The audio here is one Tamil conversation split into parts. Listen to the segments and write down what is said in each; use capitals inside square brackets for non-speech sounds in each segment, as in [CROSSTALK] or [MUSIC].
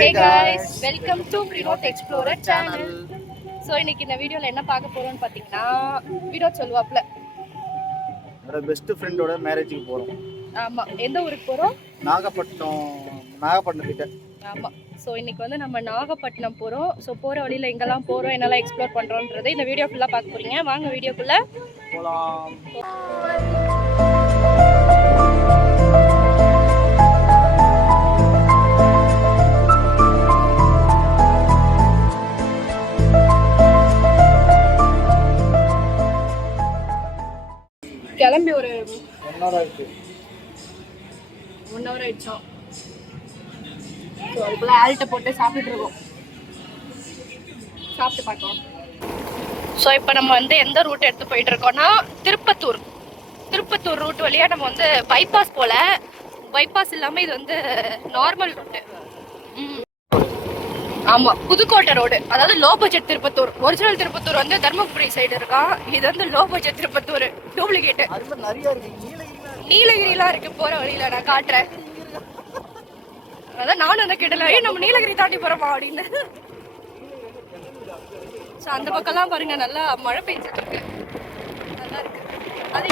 Hey guys welcome to Vinoth explorer channel so இன்னைக்கு இந்த வீடியோவில் என்ன பார்க்க போறோம்னு பார்த்தீங்கன்னா வினோத் சொல்லுவாப்ல என்னோட பெஸ்ட் ஃப்ரெண்டோட மேரேஜுக்கு போகிறோம் ஆமா எந்த ஊருக்கு போறோம்? நாகப்பட்டினம் நாகப்பட்டினம் கிட்ட. ஆமா. ஸோ இன்னைக்கு வந்து நம்ம நாகப்பட்டினம் போறோம். ஸோ போற வழியில எங்கெல்லாம் போறோம் என்னெல்லாம் எக்ஸ்ப்ளோர் பண்றோம்ன்றது இந்த வீடியோ ஃபுல்லா பார்க்க போறீங்க. வாங்க வீடியோக்குள்ள போகலாம் ஆயிடுச்சு ஒன் ஹவர் ஆயிடுச்சோம் ஸோ அதுக்குள்ள ஆல்ட்ட போட்டு சாப்பிட்டுட்டு இருக்கோம். சாப்பிட்டு பார்க்கலாம். ஸோ இப்போ நம்ம வந்து எந்த ரூட் எடுத்து போயிட்டு இருக்கோம்னா திருப்பத்தூர். திருப்பத்தூர் ரூட் வழியா நம்ம வந்து பைபாஸ் போல. பைபாஸ் இல்லாம இது வந்து நார்மல் ரூட்டு ஆமா புதுக்கோட்டை ரோடு அதாவது low budget Tirupattur. Original Tirupattur வந்து தர்மபுரி சைடு இருக்கான் இது வந்து லோ பட்ஜெட் திருப்பத்தூர். டூப்ளிகேட் நீலகிரிலாம் இருக்கு போற வழியில நான் காட்டுறேன். அதான் நானும் அந்த கேட்டல ஏன் நம்ம நீலகிரி தாண்டி போறோமா? அப்படின்னு. ஸோ அந்த பக்கம்லாம் பாருங்க நல்லா மழை பெஞ்சிட்டு இருக்கு. நல்லா இருக்கு. அதே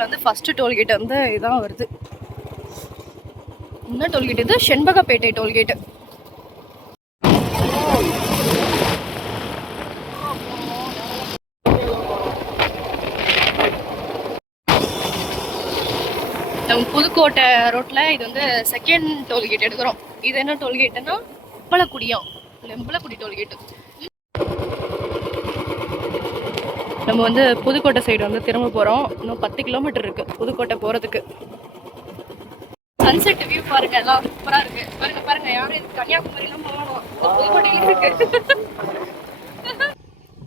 நம்ம வந்து ஃபஸ்ட்டு டோல்கேட் வந்து இதான் வருது. என்ன டோல்கேட் இது? செண்பகப்பேட்டை டோல்கேட்டு நம்ம புதுக்கோட்டை ரோட்டில் இது வந்து செகண்ட் டோல்கேட் எடுக்கிறோம். இது என்ன டோல்கேட்டுன்னா எம்பளக்குடியாம் எம்பளக்குடி டோல்கேட்டு நம்ம வந்து புதுக்கோட்டை சைடு வந்து திரும்ப போகிறோம் இன்னும் பத்து கிலோமீட்டர் இருக்கு புதுக்கோட்டை போகிறதுக்கு சன்செட் வியூ பாருங்க எல்லாம் சூப்பராக இருக்கு. பாருங்க பாருங்க யாரும் இது கன்னியாகுமரிலாம் போகணும். புதுக்கோட்டையில இருக்கு.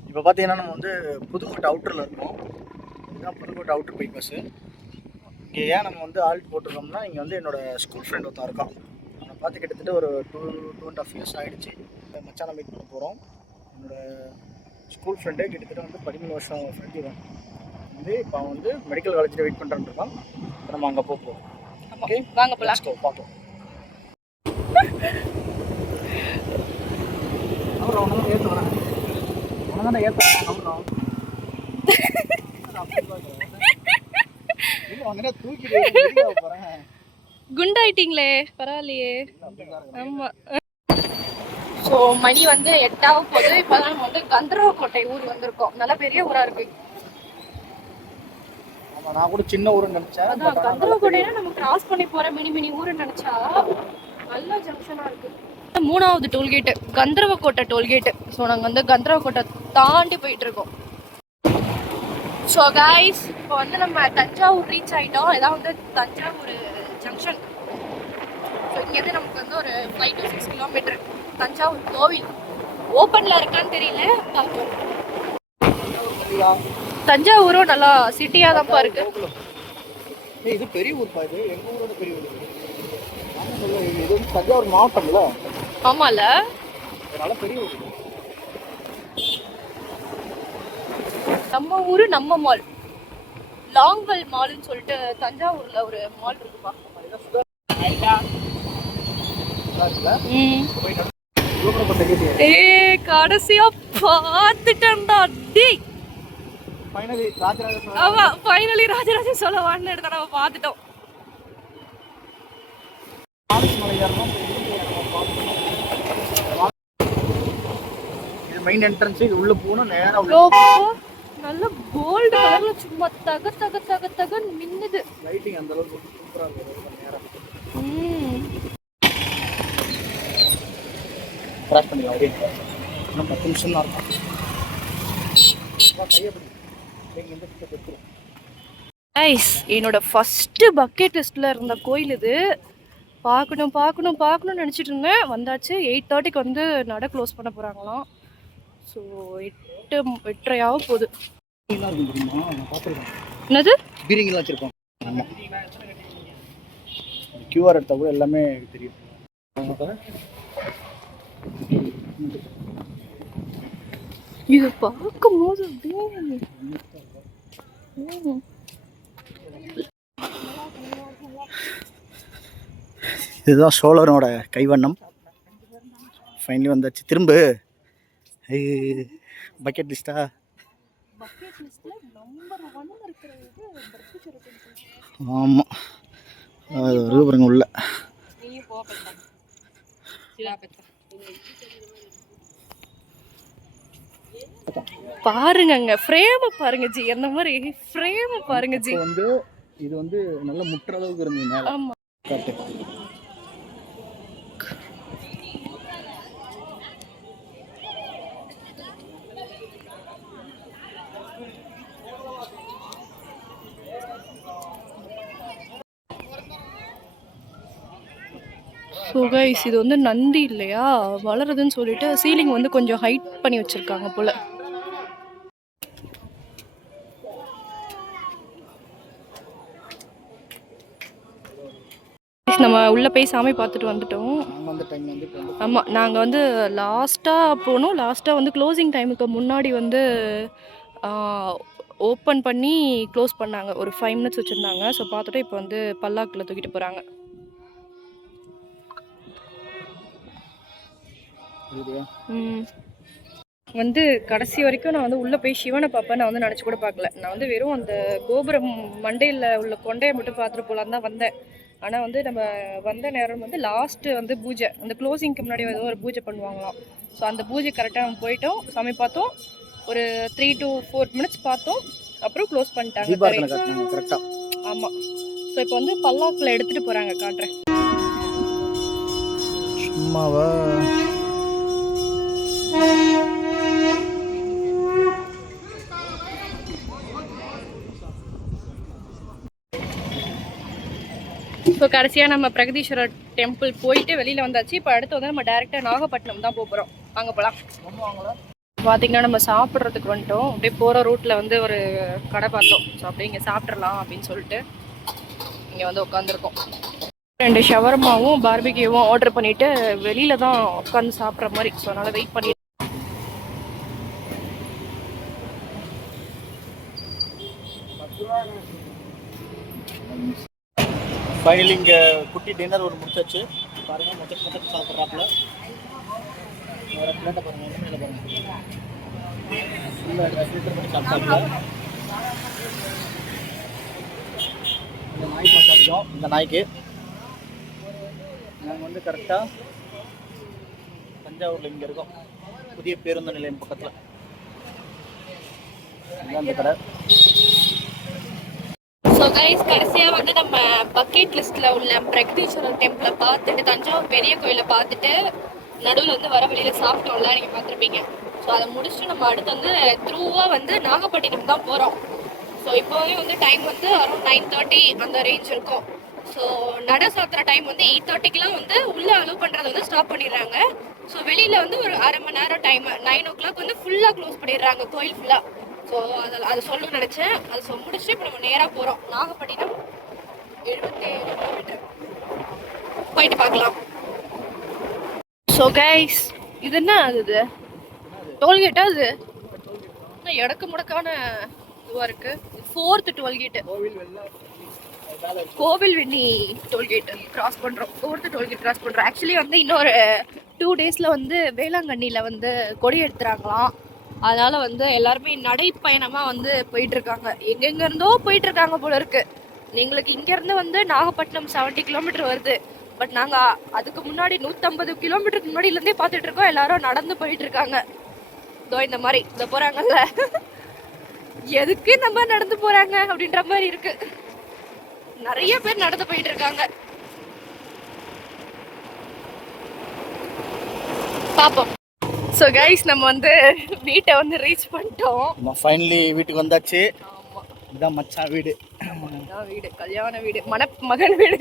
இப்போ பார்த்தீங்கன்னா நம்ம வந்து புதுக்கோட்டை அவுட்டரில் இருக்கோம். இதுதான் புதுக்கோட்டை அவுட்டர் பஸ்ஸு இங்கே ஏன் நம்ம வந்து ஆல்ட் போட்டிருக்கோம்னா இங்கே வந்து என்னோடய ஸ்கூல் ஃப்ரெண்ட் ஒருத்தன் இருக்கான். அவனை பார்த்து கிட்டத்தட்ட ஒரு two two and half years ஆகிடுச்சு மச்சானை மீட் பண்ண போகிறோம் என்னோட ஸ்கூல் ஃப்ரெண்டே கிட்டத்தட்ட வந்து பதிமூணு வருஷம் ஃப்ரெண்ட் இவன் வந்து இப்போ அவன் வந்து மெடிக்கல் காலேஜில் வெயிட் பண்ணுறான்னு இருக்கான். நம்ம அங்கே போக போகிறோம். ஓகே வாங்க go, பார்ப்போம் ஏற்ற வரேன் உனக்கு தான். ஏற்ற தூக்கிட்டு வெளியே போகிறேன் குண்டாயிட்டீங்களே பரவாயில்லையே. ஆமா. ஸோ மணி வந்து எட்டாக போகுது இப்போதான் நம்ம வந்து கந்தரவக்கோட்டை ஊர் வந்திருக்கோம். நல்ல பெரிய ஊரா இருக்கு. நான் கூட சின்ன ஊருன்னு நினச்சேன் அதான் கந்தரவக்கோட்டையில நம்ம கிராஸ் பண்ணி போற மினி மினி ஊருன்னு நினைச்சா நல்ல ஜங்ஷனா இருக்கு. மூணாவது டோல்கேட் கந்தரவக்கோட்டை டோல்கேட் ஸோ நாங்கள் வந்து கந்தரவக்கோட்டை தாண்டி போயிட்டு இருக்கோம். ஸோ கைஸ் இப்போ வந்து நம்ம தஞ்சாவூர் ரீச் ஆயிட்டோம். இதான் வந்து தஞ்சாவூர் ஜங்ஷன் ஸோ இங்கேருந்து நமக்கு வந்து ஒரு five to six kilometre Thanjavur கோவில் ஓப்பனில் இருக்கான்னு தெரியல. தஞ்சாவூரும் நல்லா சிட்டியாக தான்ப்பா இருக்கு. இது பெரிய ஊர்ப்பா இது. எங்கள் ஊரோட பெரிய ஊர்? இது. தஞ்சாவூர் மாவட்டம்ல. ஆமால. அதனால பெரிய ஊர். நம்ம ஊரு நம்ம மால் லாங்கல் மால்னு சொல்லிட்டு தஞ்சாவூர்ல ஒரு மால் இருக்குப்பா இதா இருக்குல்ல? போய் நடு- விழுப்புரப்பட்ட கேட்டு ஏ கடைசியா பார்த்துட்டேன்டா டேய். ஆமா ஃபைனலி ராஜராஜ சோழவான்னு எடுத்த நம்ம பார்த்துட்டோம். மெயின் என்ட்ரன்ஸ் இது உள்ள போகணும் நேரா நல்ல கோல்டு கலர்ல சும்மா தக தக தக தக மின்னுது லைட்டிங் அந்த அளவுக்கு சூப்பரா இருக்கு நேரா. ம் கிராஸ் பண்ணிடலாம் அப்படியே இன்னும் பத்து நிமிஷம் தான் இருக்கும் கையை ஐஸ் என்னோட ஃபஸ்ட்டு பக்கெட் லிஸ்ட்டில் இருந்த கோயில் இது. பார்க்கணும் பார்க்கணும் பார்க்கணும்னு நினச்சிட்டு இருந்தேன். வந்தாச்சு எயிட் தேர்ட்டிக்கு வந்து நட க்ளோஸ் பண்ண போகிறாங்களாம் ஸோ எட்டு எட்டரையாக போகுது. என்னது? பீரிங்கெல்லாம் வச்சுருக்கோம். கியூஆர் எடுத்தால் கூட எல்லாமே தெரியும். இது பார்க்கும் போது. இதுதான் சோழனோட கைவண்ணம். ஃபைனலி வந்தாச்சு. திரும்ப பக்கெட் லிஸ்டா. ஆமாம் அது வருது பாருங்க உள்ள. நீயும் போ பெத்தா. சிவா பெத்தா. பாருங்கங்க ஃப்ரேம பாருங்க ஜி அந்த மாதிரி ஃப்ரேம பாருங்க ஜி வந்து இது வந்து நல்ல முட்டுற அளவுக்கு இருந்தது மேலே ஆமா கைஸ் இது வந்து நந்தி இல்லையா? வளருதுன்னு சொல்லிட்டு சீலிங் வந்து கொஞ்சம் ஹைட் பண்ணி வச்சிருக்காங்க போல. நம்ம உள்ள போய் சாமி பார்த்துட்டு வந்துட்டோம். ஆமாம் நாங்கள் வந்து லாஸ்ட்டாக போனோம். லாஸ்ட்டாக வந்து க்ளோசிங் டைமுக்கு முன்னாடி வந்து ஓப்பன் பண்ணி க்ளோஸ் பண்ணாங்க. ஒரு ஃபைவ் மினிட்ஸ் வச்சுருந்தாங்க. ஸோ பார்த்துட்டு இப்போ வந்து பல்லாக்கில் தூக்கிட்டு போகிறாங்க வந்து கடைசி வரைக்கும் நான் வந்து உள்ளே போய் சிவனை பார்ப்பேன். நான் வந்து நினச்சி கூட பார்க்கல. நான் வந்து வெறும் அந்த கோபுரம் மண்டையில் உள்ள கொண்டையை மட்டும் பார்த்துட்டு போகலான்னு தான் வந்தேன். ஆனால் வந்து நம்ம வந்த நேரம் வந்து லாஸ்ட்டு வந்து பூஜை. அந்த க்ளோசிங்க்கு முன்னாடி ஏதோ ஒரு பூஜை பண்ணுவாங்களாம். ஸோ அந்த பூஜை கரெக்டாக நம்ம போயிட்டோம். சாமி பார்த்தோம். ஒரு த்ரீ டு ஃபோர் மினிட்ஸ் பார்த்தோம். அப்புறம் க்ளோஸ் பண்ணிட்டாங்க. ஆமாம் ஸோ இப்போ வந்து பல்லாக்கில் எடுத்துகிட்டு போகிறாங்க காட்டுறேன். சும்மாவா? ஸோ கடைசியாக நம்ம பிரகதீஸ்வரர் டெம்பிள் போயிட்டு வெளியில் வந்தாச்சு. இப்போ அடுத்து வந்து நம்ம டேரெக்டாக நாகப்பட்டினம் தான் போக போகிறோம் அங்கே போகலாம் பார்த்தீங்கன்னா நம்ம சாப்பிட்றதுக்கு வந்துட்டோம். அப்படியே போகிற ரூட்டில் வந்து ஒரு கடை பார்த்தோம். ஸோ அப்படியே இங்கே சாப்பிட்றலாம் அப்படின்னு சொல்லிட்டு இங்கே வந்து உட்காந்துருக்கோம் ரெண்டு ஷவர்மாவும் பார்பிக்யூவும் ஆர்டர் பண்ணிவிட்டு வெளியில் தான் உட்காந்து சாப்பிட்ற மாதிரி. ஸோ அதனால் வெயிட் பண்ணி ஃபைனலி இங்கே குட்டி டின்னர் ஒரு முடிச்சாச்சு. பாருங்க மொத்த மொத்த சாப்பிட்றாப்புல. வேற பிளேட்டை பாருங்க என்ன மேலே பாருங்க. ஃபில்டர் பண்ணி சாப்பிட்டாப்புல. இந்த நாய் பார்த்தாச்சும் இந்த நாய்க்கு. நாங்கள் வந்து கரெக்டாக தஞ்சாவூரில் இங்கே இருக்கோம். புதிய பேருந்து நிலையம் பக்கத்தில். இதுதான் இந்த கடை. ஸோ கைஸ் கடைசியாக வந்து நம்ம பக்கெட் லிஸ்ட்டில் உள்ள பிரகதீஸ்வரர் டெம்பிளை பார்த்துட்டு தஞ்சாவூர் பெரிய கோயிலை பார்த்துட்டு நடுவில் வந்து வர வழியில் சாப்பிட்டோம்லாம் நீங்கள் பார்த்துருப்பீங்க. ஸோ அதை முடிச்சுட்டு நம்ம அடுத்து வந்து த்ரூவாக வந்து நாகப்பட்டினம் தான் போகிறோம் ஸோ இப்போவே வந்து டைம் வந்து அரௌண்ட் நைன் தேர்ட்டி அந்த ரேஞ்ச் இருக்கும். ஸோ நட சாத்துற டைம் வந்து எயிட் தேர்ட்டிக்கெலாம் வந்து உள்ளே அலோவ் பண்ணுறதை வந்து ஸ்டாப் பண்ணிடுறாங்க. ஸோ வெளியில் வந்து ஒரு அரை மணி நேரம் டைம் நைன் ஓ கிளாக் வந்து ஃபுல்லாக க்ளோஸ் பண்ணிடுறாங்க கோயில் ஃபுல்லாக ஸோ அதை அதை சொல்ல நினச்சேன். அதை சொ முடிச்சுட்டு இப்போ நம்ம நேராக போகிறோம் நாகப்பட்டினம் எழுபத்தேழு கிலோமீட்டர் போயிட்டு பார்க்கலாம். ஸோ கைஸ் இது என்ன அது இது? டோல்கேட்டா அது என்ன இடக்கு முடக்கான இதுவாக இருக்குது ஃபோர்த்து டோல்கேட்டு கோவில் கோவில் வெண்ணி டோல்கேட் கிராஸ் பண்ணுறோம் ஃபோர்த்து டோல்கேட் கிராஸ் பண்ணுறோம் ஆக்சுவலி வந்து இன்னொரு டூ டேஸில் வந்து வேளாங்கண்ணியில் வந்து கொடி எடுத்துறாங்களாம் அதனால வந்து எல்லாருமே நடைப்பயணமாக வந்து போயிட்டு இருக்காங்க எங்கெங்க இருந்தோ போயிட்டு இருக்காங்க போல இருக்கு. எங்களுக்கு இங்கேருந்து வந்து நாகப்பட்டினம் செவன்ட்டி கிலோமீட்டர் வருது. பட் நாங்கள் அதுக்கு முன்னாடி நூற்றம்பது கிலோமீட்டருக்கு முன்னாடியிலேருந்தே பார்த்துட்ருக்கோம். எல்லாரும் நடந்து போயிட்டு இருக்காங்க இதோ இந்த மாதிரி இதோ போகிறாங்கல்ல எதுக்கு இந்த மாதிரி நடந்து போகிறாங்க அப்படின்ற மாதிரி இருக்கு. நிறைய பேர் நடந்து போயிட்டு இருக்காங்க பார்ப்போம் ஸோ கைஸ் நம்ம வந்து வீட்டை வந்து ரீச் பண்ணிட்டோம். நம்ம ஃபைனலி வீட்டுக்கு வந்தாச்சு. இதுதான் மச்சான் வீடு. வீடு. கல்யாண வீடு. மன மகன் வீடு.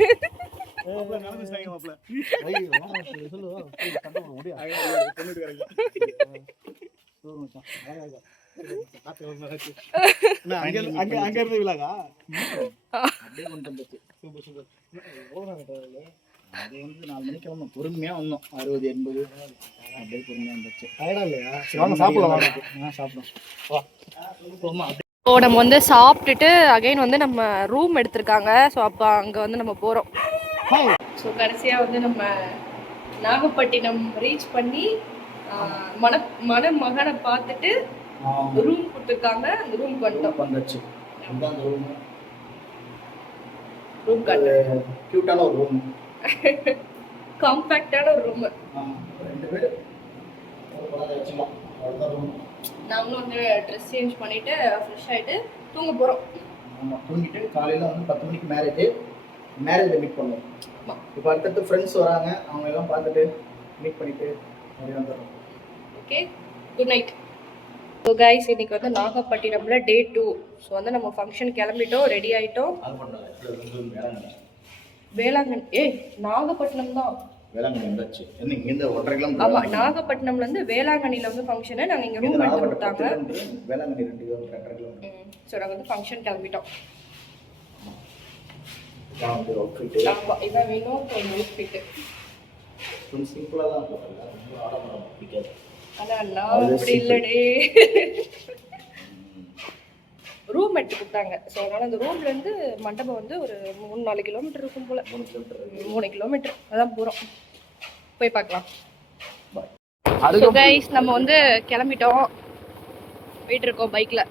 அங்க இருந்து விழாக்கா? அப்படியே கொண்டு வந்துச்சு சூப்பர் சூப்பர். அது வந்து நாலு மணிக்கு வந்தோம் பொறுமையா வந்தோம். அறுபது எண்பது. அப்படியே பொறுமையா வந்துச்சு. டயர்டா இல்லையா? வாங்க சாப்பிடலாம் ஆ சாப்பிடும் போமா ஸோ நம்ம வந்து சாப்பிட்டுட்டு அகைன் வந்து நம்ம ரூம் எடுத்திருக்காங்க. ஸோ அப்போ அங்கே வந்து நம்ம போகிறோம் ஸோ கடைசியாக வந்து நம்ம நாகப்பட்டினம் ரீச் பண்ணி மன மணமகனை பார்த்துட்டு ரூம் கொடுத்துருக்காங்க. அந்த ரூம் வந்துட்டோம். வந்துச்சு. அதுதான் அந்த ரூம் ரூம் கட்டு க்யூட்டான ஒரு ரூம் காம்பேக்டான ஒரு ரூம் நாங்களும் வந்து ட்ரெஸ் சேஞ்ச் பண்ணிட்டு ஃப்ரெஷ் ஆயிட்டு தூங்க போகிறோம் ஆமாம் தூங்கிட்டு காலையில் வந்து பத்து மணிக்கு மேரேஜ் மேரேஜில் மீட் பண்ணுவோம். ஆமா. இப்போ அடுத்தடுத்து ஃப்ரெண்ட்ஸ் வராங்க அவங்க எல்லாம் பார்த்துட்டு மீட் பண்ணிட்டு அப்படியே வந்துடுறோம். Okay good night so guys இன்னைக்கு வந்து நாகப்பட்டினம்ல டே டூ ஸோ வந்து நம்ம ஃபங்க்ஷன் கிளம்பிட்டோம் ரெடி ஆயிட்டோம். வேளாங்கண்ணி. ஏய் நாகப்பட்டினம் தான். வேளாங்கண்ணி வந்தாச்சு. என்ன இங்கேருந்து ஒன்றரை ஆமா கிலோமீட்டர் நாகப்பட்டினம்ல இருந்து வேளாங்கண்ணில வந்து ஃபங்க்ஷனு நாங்க இங்க ரூம் எடுத்து கொடுத்தாங்க. வேளாங்கண்ணி ரெண்டு கிலோமீட்டர் ரெண்டரை கிலோமீட்டர் ஸோ நாங்க வந்து ஃபங்க்ஷன் கிளம்பிட்டோம். இதான் வேணும் கொஞ்சம் அவுட்ஃபிட் கொஞ்சம் சிம்பிளாக தான் இருக்கும் ரொம்ப ஆடம்பரம் பிடிக்காது ஆனா நான் அப்படி இல்லடே. ரூம் எடுத்து கொடுத்தாங்க. ஸோ அதனால அந்த ரூம்ல இருந்து மண்டபம் வந்து ஒரு மூணு நாலு கிலோமீட்டர் இருக்கும் போல. மூணு கிலோமீட்டர் மூணு கிலோமீட்டர் அதான் போகிறோம் போய் பார்க்கலாம். ஸோ கைஸ் நம்ம வந்து கிளம்பிட்டோம். போயிட்டு இருக்கோம் பைக்கில்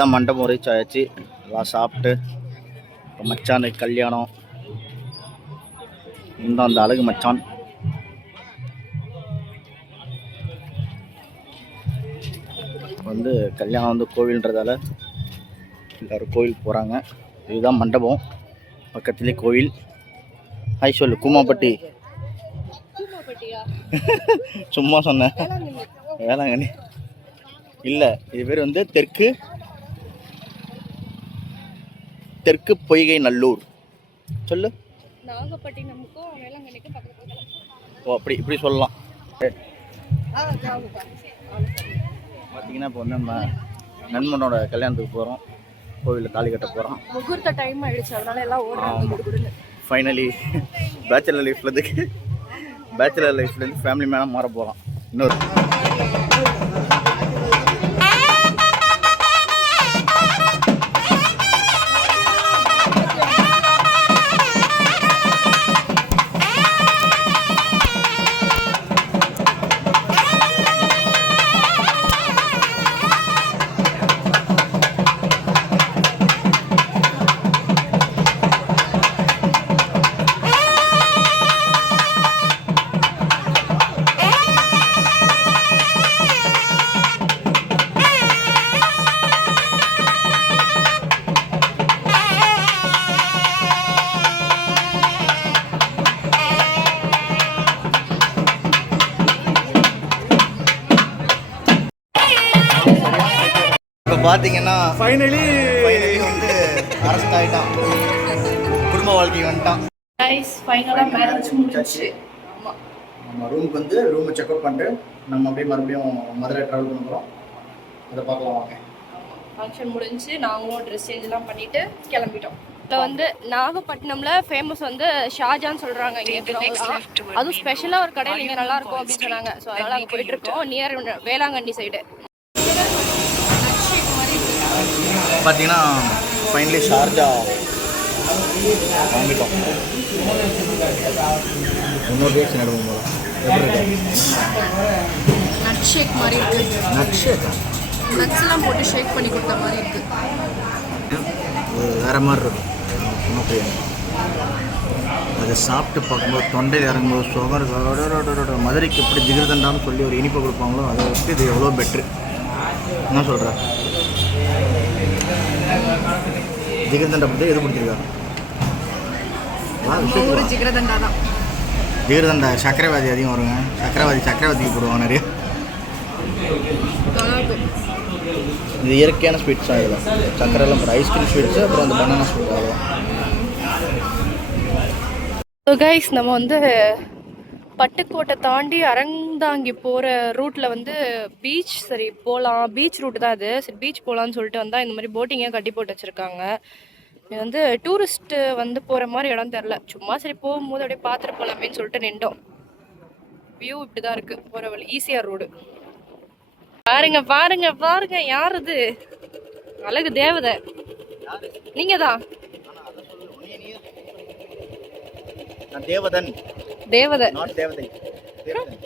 தான் மண்டபம் ரீச் ஆயாச்சு எல்லாம் சாப்பிட்டு இப்போ மச்சானுக்கு கல்யாணம். இந்த அந்த அழகு மச்சான். வந்து கல்யாணம் வந்து கோவில்ன்றதால எல்லோரும் கோவில் போகிறாங்க இதுதான் மண்டபம். பக்கத்துலேயே கோவில். ஹாய் சொல்லு கூமாப்பட்டி. [LAUGHS] சும்மா சொன்னேன். வேளாங்கண்ணி. இல்லை இது பேர் வந்து தெற்கு தெற்கு பொய்கை நல்லூர். சொல்லு. நாகப்பட்டினமுக்கும் வேளாங்கண்ணிக்கும் பக்கத்துல ஓ அப்படி இப்படி சொல்லலாம். பார்த்தீங்கன்னா இப்போ வந்து நம்ம நண்பனோட கல்யாணத்துக்கு போகிறோம் கோவிலில் தாலி கட்ட போகிறோம் முகூர்த்த டைம் ஆயிடுச்சு. அதனால எல்லாம் ஓடுறாங்க. ஃபைனலி பேச்சுலர் லைஃப்லேருந்து பேச்சுலர் லைஃப்லேருந்து ஃபேமிலி மேனாக மாற போகிறோம் இன்னொரு ஃபைனலி வந்து அரெஸ்ட் ஆகிட்டான் குடும்ப வாழ்க்கை வந்துட்டான். கைஸ் ஃபைனலாக மேரேஜ் முடிஞ்சிச்சு. ஆமா. நம்ம ரூமுக்கு வந்து ரூமை செக் அவுட் பண்ணிட்டு நம்ம அப்படியே மறுபடியும் மதுரை ட்ராவல் பண்ண போகிறோம் அதை பார்க்கலாம் வாங்க. ஃபங்க்ஷன் முடிஞ்சு நாங்களும் ட்ரெஸ் சேஞ்ச்லாம் பண்ணிட்டு கிளம்பிட்டோம். இதில் வந்து நாகப்பட்டினம்ல ஃபேமஸ் வந்து ஷாஜான்னு சொல்றாங்க இங்க. இருக்கிறவங்கலாம். அதுவும் ஸ்பெஷலாக ஒரு கடையில் இங்கே நல்லா இருக்கும் அப்படின்னு சொன்னாங்க. ஸோ அதனால அங்கே போயிட்டு இருக்கோம். நியர் வேளாங்கண்ணி சைடு பார்த்தீங்கன்னா ஃபைனலி ஷார்ஜா வாங்கிட்டோம். இன்னொரு போது எப்படி இருக்கு? நட் ஷேக் மாதிரி இருக்கு. நட் ஷேக் நட்ஸ்லாம் போட்டு ஷேக் பண்ணி கொடுத்த மாதிரி இருக்கு. ஒரு வேற மாதிரி இருக்கும். அது சாப்பிட்டு பார்க்கும்போது தொண்டையில் இறங்கும்போது சுகர் மதுரைக்கு எப்படி ஜிகிர்தண்டான்னு சொல்லி ஒரு இனிப்பை கொடுப்பாங்களோ அதை வச்சு இது எவ்வளோ பெட்ரு என்ன சொல்கிற ஜிகிர்தண்டை பற்றி எது பிடிச்சிருக்கா வா, விஷயத்துக்கு ஒரு. ஜிகரதண்டா தான். ஜிகிர்தண்டா சக்கரைவாதி அதிகம் வருங்க. சக்கரைவாதி சக்கரைவாதிக்கு போடுவாங்க நிறைய. இது இயற்கையான ஸ்வீட்ஸ் தான் இதில் சக்கரைலாம் போட ஐஸ்கிரீம் ஸ்வீட்ஸு அப்புறம் அந்த பனானா ஸ்வீட் அவ்வளோ ஸோ கைஸ் நம்ம வந்து பட்டுக்கோட்டை தாண்டி அறந்தாங்கி போகிற ரூட்டில் வந்து பீச் சரி போகலாம் பீச் ரூட்டு தான் அது சரி பீச் போகலான்னு சொல்லிட்டு வந்தால் இந்த மாதிரி போட்டிங்கே கட்டி போட்டு வச்சுருக்காங்க. இது வந்து டூரிஸ்ட்டு வந்து போகிற மாதிரி இடம் தெரில சும்மா சரி போகும்போது அப்படியே பார்த்துட்டு போகலாமேன்னு சொல்லிட்டு நின்றோம். வியூ இப்படி தான் இருக்குது போகிற வழி. ஈஸியாக ரோடு பாருங்க பாருங்க பாருங்க. யார் இது? அழகு தேவதை. நீங்கள் தான் நான் தேவதன். தேவதை. நாட் தேவதை. தேவதன்